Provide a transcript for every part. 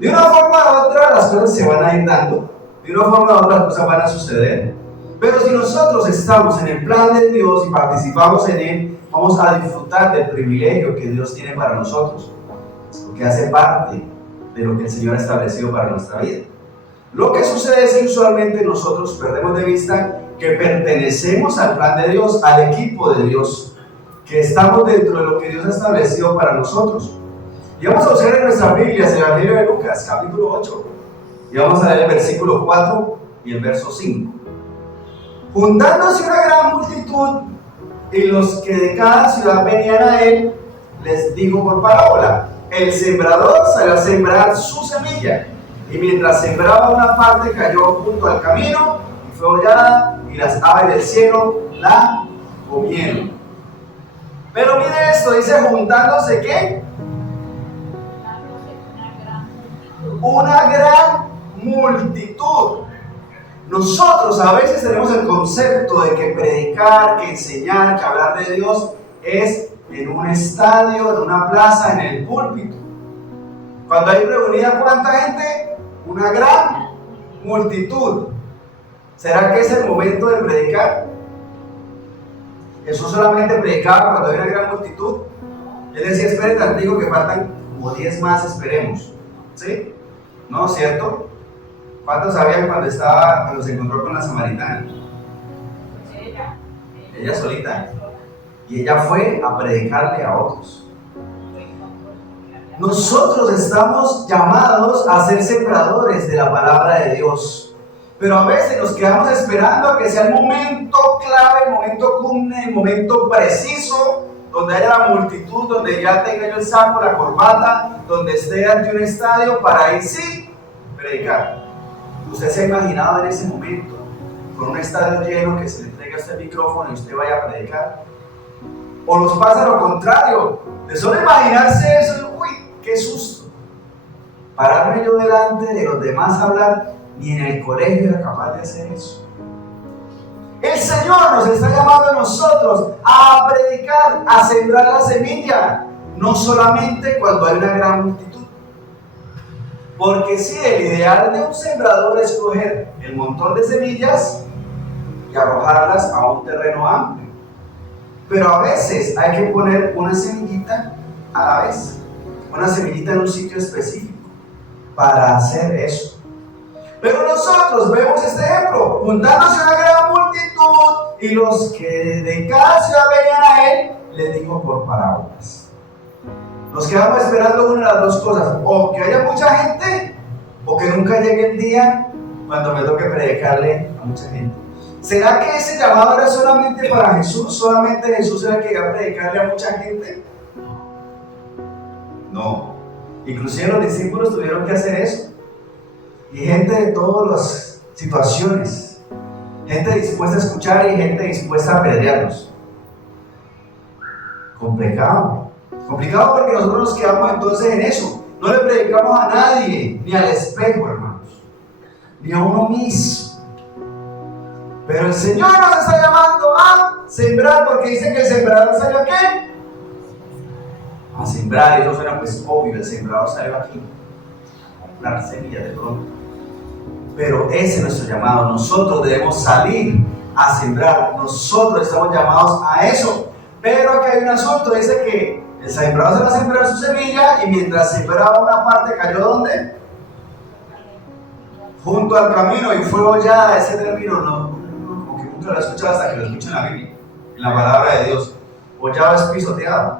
De una forma u otra las cosas se van a ir dando, de una forma u otra las cosas van a suceder, pero si nosotros estamos en el plan de Dios y participamos en él, vamos a disfrutar del privilegio que Dios tiene para nosotros, porque hace parte de lo que el Señor ha establecido para nuestra vida. Lo que sucede es que usualmente nosotros perdemos de vista que pertenecemos al plan de Dios, al equipo de Dios, que estamos dentro de lo que Dios ha establecido para nosotros. Y vamos a buscar en nuestra Biblia, en el Evangelio de Lucas, capítulo 8, y vamos a leer el versículo 4 y el verso 5. Juntándose una gran multitud, y los que de cada ciudad venían a él, les dijo por parábola: el sembrador salió a sembrar su semilla, y mientras sembraba, una parte cayó junto al camino, y fue hollada, y las aves del cielo la comieron. Pero mire esto, dice juntándose ¿qué? Una gran multitud. Nosotros a veces tenemos el concepto de que predicar, que enseñar, que hablar de Dios es en un estadio, en una plaza, en el púlpito. Cuando hay reunida ¿cuánta gente? Una gran multitud. ¿Será que es el momento de predicar? Jesús solamente predicaba cuando había una gran multitud. Él decía: esperen tantito que faltan como 10 más, esperemos. ¿Sí? ¿No es cierto? ¿Cuántos sabían cuando se encontró con la samaritana? Ella solita. Y ella fue a predicarle a otros. Nosotros estamos llamados a ser sembradores de la palabra de Dios. Pero a veces nos quedamos esperando a que sea el momento clave, el momento cumbre, el momento preciso, donde haya la multitud, donde ya tenga yo el saco, la corbata, donde esté ante un estadio para ahí sí predicar. ¿Usted se ha imaginado en ese momento, con un estadio lleno, que se le entregue a usted el micrófono y usted vaya a predicar? ¿O nos pasa lo contrario? De solo imaginarse eso, uy, qué susto. Pararme yo delante de los demás a hablar, ni en el colegio era capaz de hacer eso. El Señor nos está llamando a nosotros a predicar, a sembrar la semilla, no solamente cuando hay una gran multitud. Porque sí, el ideal de un sembrador es coger el montón de semillas y arrojarlas a un terreno amplio. Pero a veces hay que poner una semillita a la vez, una semillita en un sitio específico para hacer eso. Pero nosotros vemos este ejemplo, juntándose una gran multitud, y los que de cada ciudad venían a él, les dijo por parábolas. Nos quedamos esperando una de las dos cosas: o que haya mucha gente, o que nunca llegue el día cuando me toque predicarle a mucha gente. ¿Será que ese llamado era solamente para Jesús? ¿Solamente Jesús era el que iba a predicarle a mucha gente? No. Inclusive los discípulos tuvieron que hacer eso. Y gente de todas las situaciones. Gente dispuesta a escuchar y gente dispuesta a apedrearnos. Complicado. Complicado porque nosotros nos quedamos entonces en eso. No le predicamos a nadie, ni al espejo, hermanos, ni a uno mismo. Pero el Señor nos está llamando a sembrar, porque dice que el sembrador salió ¿a qué? A sembrar. Eso suena pues obvio, el sembrador salió aquí a comprar semillas de pronto. Pero ese es nuestro llamado. Nosotros debemos salir a sembrar. Nosotros estamos llamados a eso. Pero aquí hay un asunto, dice que el sembrador se va a sembrar su semilla, y mientras sembraba, una parte cayó ¿dónde? Junto al camino, y fue hollada. Ese término como que nunca lo he escuchado hasta que lo escucho en la Biblia, en la palabra de Dios. Hollado es pisoteado.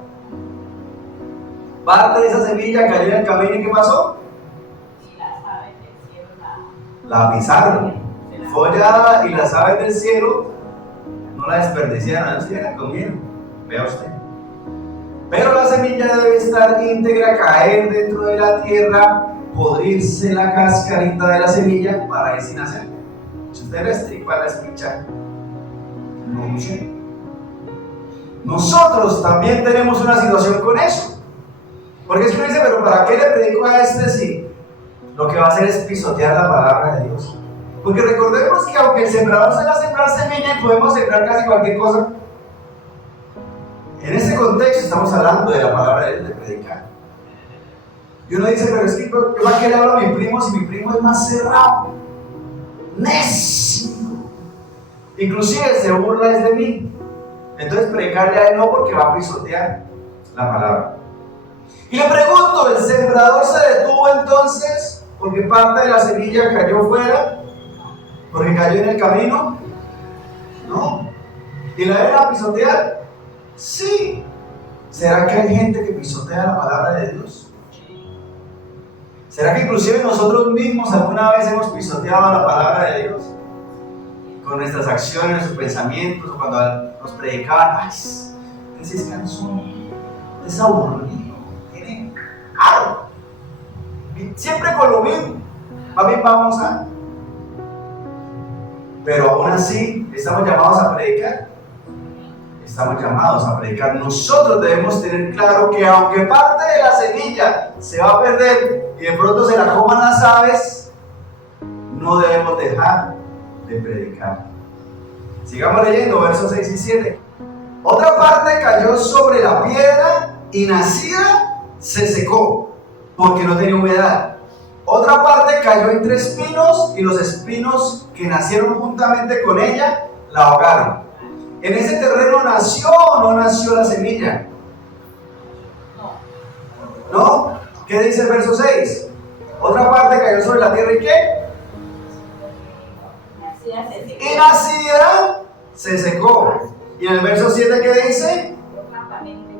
Parte de esa semilla cayó en el camino, ¿y qué pasó? La pisaron. Fue hollada, y las aves del cielo no la desperdiciaron, no la comieron. Vea usted. Pero la semilla debe estar íntegra, caer dentro de la tierra, podrirse la cascarita de la semilla para ir sin hacer. Si usted le estripa la espicha, no luce. Nosotros también tenemos una situación con eso. Porque es que uno dice: pero ¿para qué le predico a este si lo que va a hacer es pisotear la palabra de Dios? Porque recordemos que aunque el sembrador se va a sembrar semilla y podemos sembrar casi cualquier cosa, en este contexto estamos hablando de la palabra de Dios, de predicar. Y uno dice, pero es que ¿para qué le hablo a mi primo si mi primo es más cerrado? Necio. Inclusive se burla de mí. Entonces predicarle a él no, porque va a pisotear la palabra. Y le pregunto, ¿el sembrador se detuvo entonces porque parte de la semilla cayó fuera? ¿Porque cayó en el camino? No. ¿Y la ven a pisotear? Sí. ¿Será que hay gente que pisotea la palabra de Dios? ¿Será que inclusive nosotros mismos alguna vez hemos pisoteado la palabra de Dios? Con nuestras acciones, nuestros pensamientos, o cuando nos predicaban, ¡ay! Ese es cansón, es aburrido, tiene algo. Y siempre con lo mismo. También vamos a. Pero aún así, estamos llamados a predicar. Estamos llamados a predicar. Nosotros debemos tener claro que aunque parte de la semilla se va a perder y de pronto se la coman las aves, no debemos dejar de predicar. Sigamos leyendo versos 6 y 7. Otra parte cayó sobre la piedra y nacida se secó porque no tenía humedad. Otra parte cayó entre espinos y los espinos que nacieron juntamente con ella la ahogaron. ¿En ese terreno nació o no nació la semilla? ¿No? ¿Qué dice el verso 6? Otra parte cayó sobre la tierra y ¿qué? Y nacida se secó. Y en el verso 7, ¿qué dice?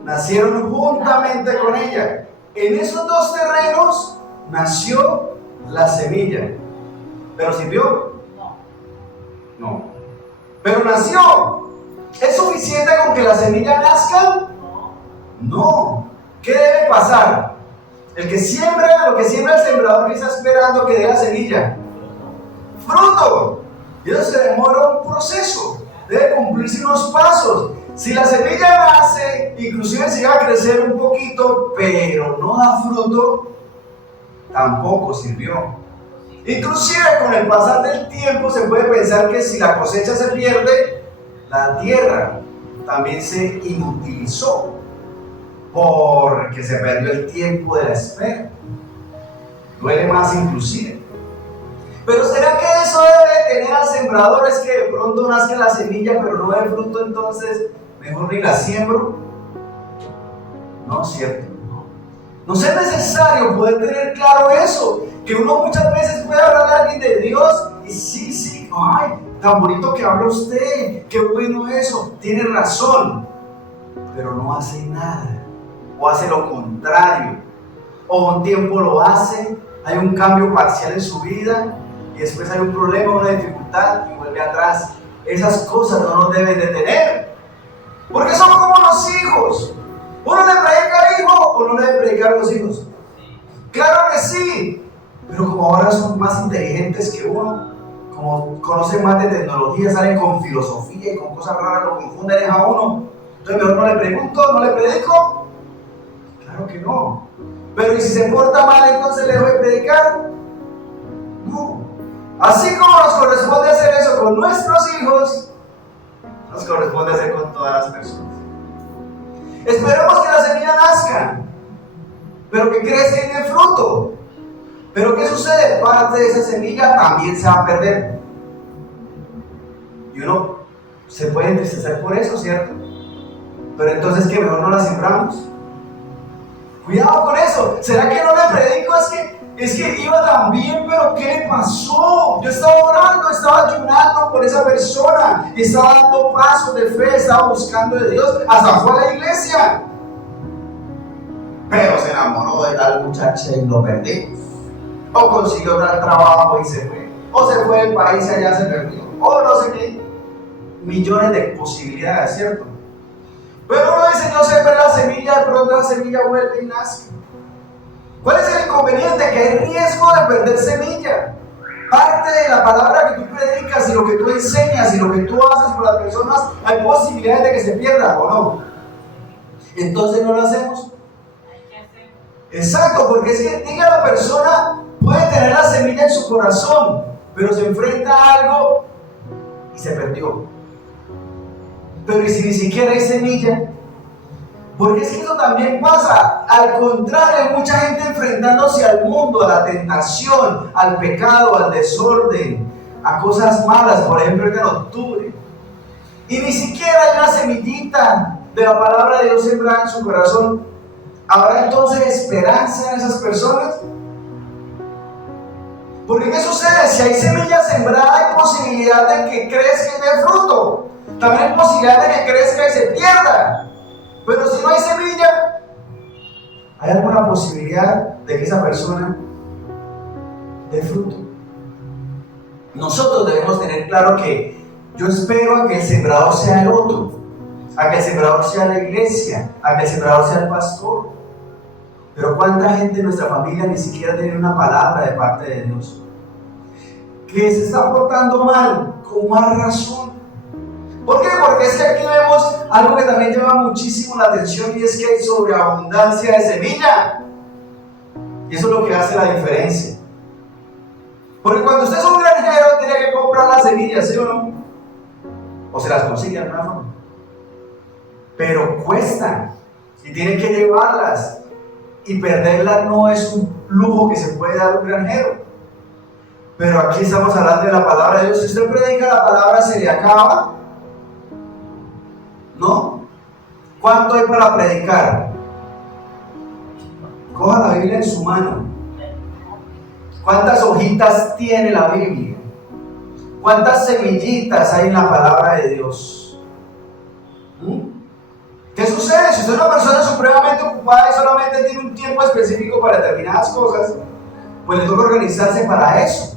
Nacieron juntamente con ella. En esos dos terrenos nació la semilla. ¿Pero sirvió? No. Pero nació. ¿Es suficiente con que la semilla nazca? No. ¿Qué debe pasar? El que siembra, lo que siembra el sembrador, que está esperando que dé la semilla. Fruto. Y eso se demora un proceso. Debe cumplirse unos pasos. Si la semilla nace, inclusive si va a crecer un poquito, pero no da fruto, tampoco sirvió. Inclusive con el pasar del tiempo se puede pensar que si la cosecha se pierde, la tierra también se inutilizó porque se perdió el tiempo de la espera. Duele más inclusive. Pero ¿será que eso debe tener al sembrador? Es que de pronto nazca la semilla pero no dé fruto, entonces mejor ni la siembro. No es cierto. No es necesario poder tener claro eso, que uno muchas veces puede hablar a alguien de Dios y sí, ay, tan bonito que habla usted, qué bueno eso, tiene razón, pero no hace nada, o hace lo contrario, o un tiempo lo hace, hay un cambio parcial en su vida y después hay un problema, una dificultad y vuelve atrás. Esas cosas no nos deben detener, porque son como los hijos. ¿Uno le predica al hijo o no le debe predicar a los hijos? Claro que sí, pero como ahora son más inteligentes que uno, como conocen más de tecnología, salen con filosofía y con cosas raras, lo confunden a uno. Entonces mejor no le pregunto, no le predico. Claro que no. Pero ¿y si se porta mal, entonces le dejo de predicar? No. Así como nos corresponde hacer eso con nuestros hijos, nos corresponde hacer con todas las personas. Esperemos que la semilla nazca, pero que crezca y dé fruto. Pero ¿qué sucede? Parte de esa semilla también se va a perder. Y uno se puede entristecer por eso, ¿cierto? Pero entonces, ¿qué? Mejor no la sembramos. Cuidado con eso. ¿Será que no le predico? Es que iba tan bien, pero ¿qué le pasó? Yo estaba orando, estaba ayunando por esa persona, estaba dando pasos de fe, estaba buscando de Dios, hasta fue a la iglesia. Pero se enamoró de tal muchacha y lo perdí. O consiguió tal trabajo y se fue. O se fue del país y allá se perdió. O no sé qué. Millones de posibilidades, ¿cierto? Pero uno dice, yo sembré la semilla, de pronto la semilla vuelve y nace. ¿Cuál es el inconveniente? Que hay riesgo de perder semilla. Parte de la palabra que tú predicas y lo que tú enseñas y lo que tú haces por las personas, hay posibilidades de que se pierda o no. Entonces no lo hacemos. Exacto, porque es que diga la persona, puede tener la semilla en su corazón, pero se enfrenta a algo y se perdió. Pero ¿y si ni siquiera hay semilla? Porque es que eso también pasa. Al contrario, hay mucha gente enfrentándose al mundo, a la tentación, al pecado, al desorden, a cosas malas, por ejemplo, en octubre. Y ni siquiera hay una semillita de la palabra de Dios sembrada en su corazón. ¿Habrá entonces esperanza en esas personas? Porque ¿qué sucede? Si hay semilla sembrada, hay posibilidad de que crezca y dé fruto. También hay posibilidad de que crezca y se pierda. Pero si no hay semilla, ¿hay alguna posibilidad de que esa persona dé fruto? Nosotros debemos tener claro que yo espero a que el sembrador sea el otro, a que el sembrador sea la iglesia, a que el sembrador sea el pastor. Pero ¿cuánta gente en nuestra familia ni siquiera tiene una palabra de parte de Dios? Que se está portando mal, con más razón. ¿Por qué? Porque es que aquí vemos algo que también llama muchísimo la atención, y es que hay sobreabundancia de semilla. Y eso es lo que hace la diferencia. Porque cuando usted es un granjero, tiene que comprar las semillas, ¿sí o no? O se las consigue de alguna forma. Pero cuestan y tiene que llevarlas. Y perderlas no es un lujo que se puede dar a un granjero. Pero aquí estamos hablando de la palabra de Dios. Si usted predica la palabra, ¿se le acaba? ¿No? ¿Cuánto hay para predicar? Coja la Biblia en su mano. ¿Cuántas hojitas tiene la Biblia? ¿Cuántas semillitas hay en la palabra de Dios? ¿Qué sucede? Si usted es una persona supremamente ocupada y solamente tiene un tiempo específico para determinadas cosas, pues le toca organizarse para eso.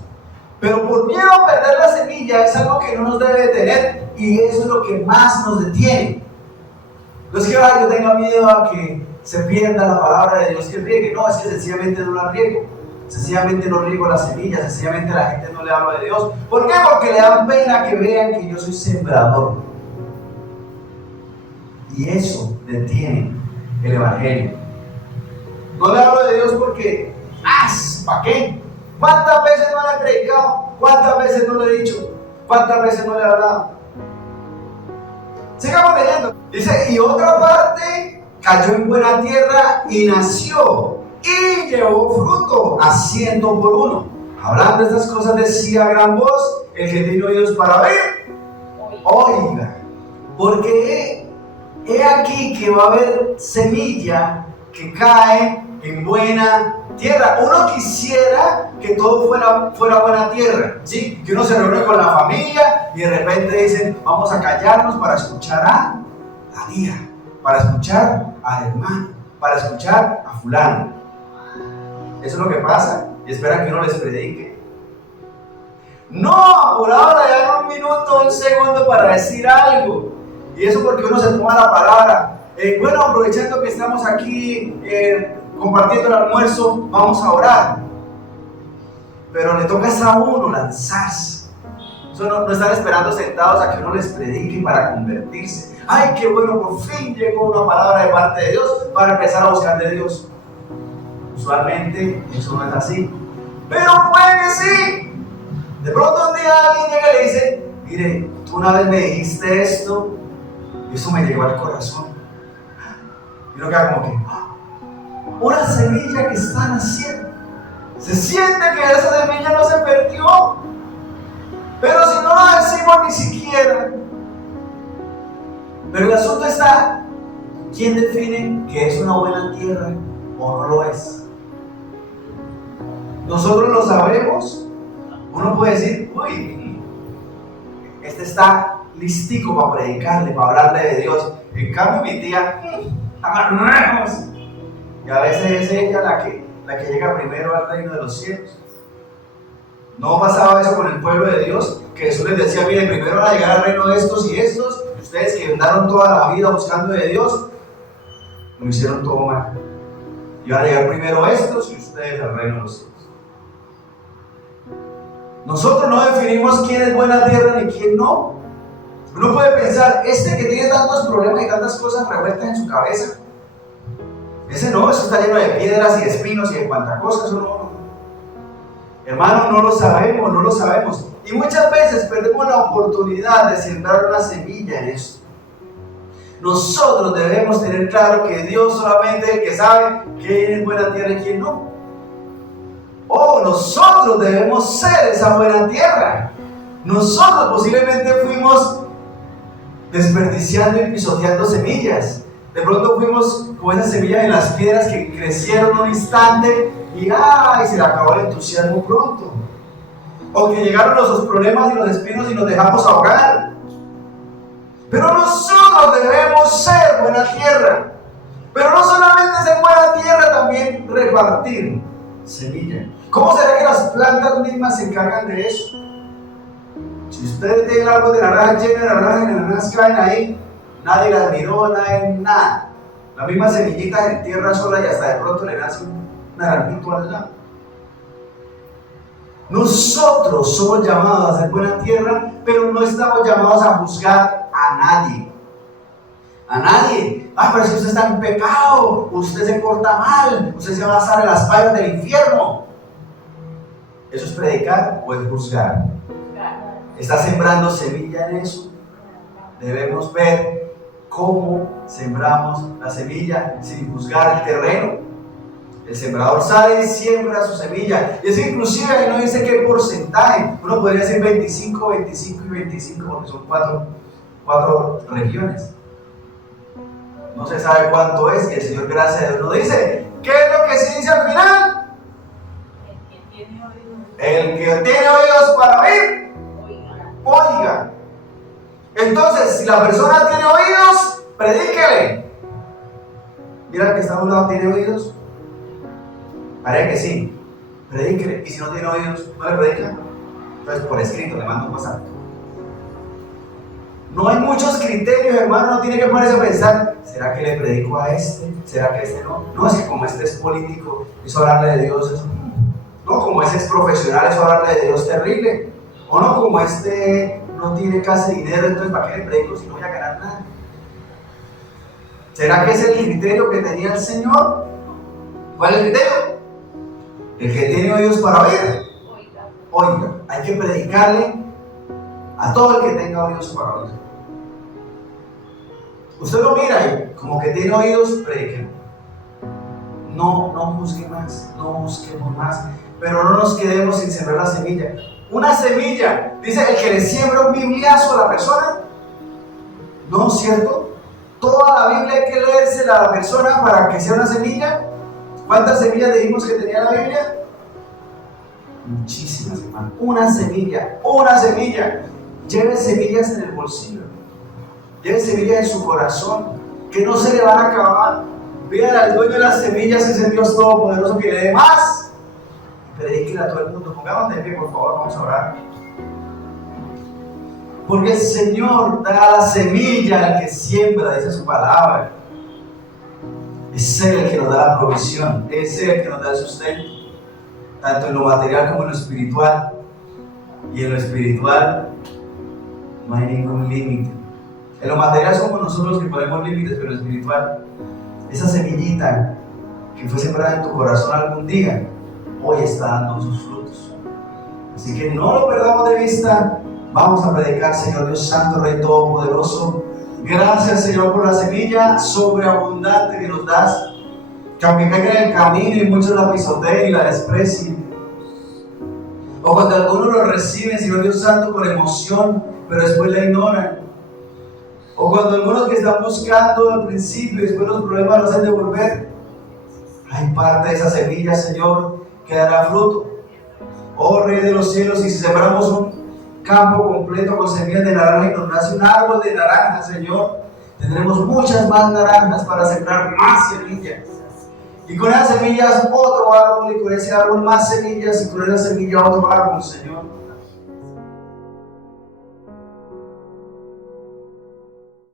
Pero por miedo a perder la semilla es algo que no nos debe detener, y eso es lo que más nos detiene. No es que yo tenga miedo a que se pierda la palabra de Dios que riegue, no, es que sencillamente no la riego. Sencillamente no riego la semilla, sencillamente la gente no le habla de Dios. ¿Por qué? Porque le dan pena que vean que yo soy sembrador. Y eso detiene el evangelio. No le hablo de Dios porque, ¿para qué? ¿Cuántas veces no le he predicado? ¿Cuántas veces no le he dicho? ¿Cuántas veces no le he hablado? Sigamos leyendo. Dice, y otra parte cayó en buena tierra y nació y llevó fruto a 100 por uno. Hablando de estas cosas decía a gran voz, el que tiene oídos para oír, oiga. Porque he aquí que va a haber semilla que cae en buena tierra. Uno quisiera que todo fuera buena tierra, ¿sí? Que uno se reúne con la familia y de repente dicen, vamos a callarnos para escuchar a la hija, para escuchar al hermano, para escuchar a fulano. Eso es lo que pasa, y esperan que uno les predique. No, por ahora le dan un minuto, un segundo para decir algo. Y eso porque uno se toma la palabra. Bueno, aprovechando que estamos aquí compartiendo el almuerzo, vamos a orar. Pero le toca a uno lanzarse. Eso no están esperando sentados a que uno les predique para convertirse. Ay, qué bueno, por fin llegó una palabra de parte de Dios para empezar a buscar de Dios. Usualmente eso no es así. Pero puede que sí. De pronto un día alguien llega y le dice, mire, tú una vez me dijiste esto y eso me llegó al corazón. Y uno queda como que, una semilla que está naciendo. Se siente que esa semilla no se perdió. Pero si no lo decimos ni siquiera. Pero el asunto está, ¿quién define que es una buena tierra o no lo es? Nosotros lo sabemos. Uno puede decir, uy, este está listico para predicarle, para hablarle de Dios. En cambio mi tía, amarremos. Y a veces es ella la que llega primero al reino de los cielos. ¿No pasaba eso con el pueblo de Dios? Que Jesús les decía, miren, primero van a llegar al reino de estos y estos, y ustedes que andaron toda la vida buscando de Dios, lo hicieron todo mal. Y van a llegar primero estos y ustedes al reino de los cielos. Nosotros no definimos quién es buena tierra ni quién no. Uno puede pensar, este que tiene tantos problemas y tantas cosas revueltas en su cabeza, ese no, eso está lleno de piedras y de espinos y de cuanta cosa, eso no. Hermano, no lo sabemos. Y muchas veces perdemos la oportunidad de sembrar una semilla en esto. Nosotros debemos tener claro que Dios solamente es el que sabe quién es buena tierra y quién no. Nosotros debemos ser esa buena tierra. Nosotros posiblemente fuimos desperdiciando y pisoteando semillas. De pronto fuimos como esas semillas en las piedras que crecieron un instante y se le acabó el entusiasmo pronto. O que llegaron los problemas y los espinos y nos dejamos ahogar. Pero nosotros debemos ser buena tierra. Pero no solamente ser buena tierra, también repartir semilla. ¿Cómo será que las plantas mismas se encargan de eso? Si ustedes tienen el árbol de naranja lleno de naranjas y las naranjas caen ahí, nadie las miró, nada. Las mismas semillitas en tierra sola y hasta de pronto le nace un naranjito al lado. Nosotros somos llamados a ser buena tierra, pero no estamos llamados a juzgar a nadie. A nadie. Pero si usted está en pecado, usted se porta mal, usted se va a asar en las payas del infierno. ¿Eso es predicar o es juzgar? ¿Está sembrando semilla en eso? Debemos ver cómo sembramos la semilla sin juzgar el terreno. El sembrador sale y siembra su semilla. Y es inclusive ahí no dice qué porcentaje. Uno podría decir 25, 25 y 25 porque son cuatro regiones. No se sabe cuánto es y el Señor, gracias a Dios, nos dice. ¿Qué es lo que se dice al final? El que tiene oídos para oír, oiga. Entonces, si la persona tiene oídos, predíquele. Mira el que está a un lado, ¿tiene oídos? Parece que sí, predíquele. Y si no tiene oídos, ¿no le predica? Entonces, por escrito, le mando un WhatsApp. No hay muchos criterios, hermano, no tiene que ponerse a pensar, ¿será que le predico a este? ¿Será que este no? No, es que como este es político, eso hablarle de Dios, eso no, como este es profesional, eso hablarle de Dios terrible. O no, como este no tiene casi dinero, entonces ¿para qué le predico si no voy a ganar nada? ¿Será que ese es el criterio que tenía el Señor? ¿Cuál es el criterio? El que tiene oídos para oír, oiga. Hay que predicarle a todo el que tenga oídos para oír. Usted lo mira y como que tiene oídos, predique. No juzgue más, no busquemos más, pero no nos quedemos sin sembrar la semilla. Una semilla, dice el que le siembra un bibliazo a la persona. No, ¿cierto? Toda la Biblia hay que leérsela a la persona para que sea una semilla. ¿Cuántas semillas dijimos que tenía la Biblia? Muchísimas, hermano. Una semilla. Lleve semillas en el bolsillo. Lleve semillas en su corazón, que no se le van a acabar. Pídale al dueño de las semillas, que es el Dios Todopoderoso, que le dé más. Predíquele a todo el mundo. Pongamos de pie, por favor, vamos a orar. Porque el Señor da la semilla al que siembra, dice su palabra. Es Él el que nos da la provisión, es Él el que nos da el sustento, tanto en lo material como en lo espiritual. Y en lo espiritual no hay ningún límite. En lo material somos nosotros los que ponemos límites, pero en lo espiritual, esa semillita que fue sembrada en tu corazón algún día, hoy está dando sus frutos. Así que no lo perdamos de vista. Vamos a predicar, Señor Dios Santo, Rey Todopoderoso. Gracias, Señor, por la semilla sobreabundante que nos das, que aunque caiga en el camino y muchos la pisoteen y la desprecien, o cuando algunos lo reciben, Señor Dios Santo, por emoción, pero después la ignoran, o cuando algunos que están buscando al principio y después los problemas los hacen devolver, hay parte de esa semilla, Señor, que dará fruto. Oh Rey de los cielos, y si sembramos un campo completo con semillas de naranja y nos nace un árbol de naranja, Señor, tendremos muchas más naranjas para sembrar más semillas. Y con esas semillas otro árbol, y con ese árbol más semillas, y con esa semilla otro árbol, Señor.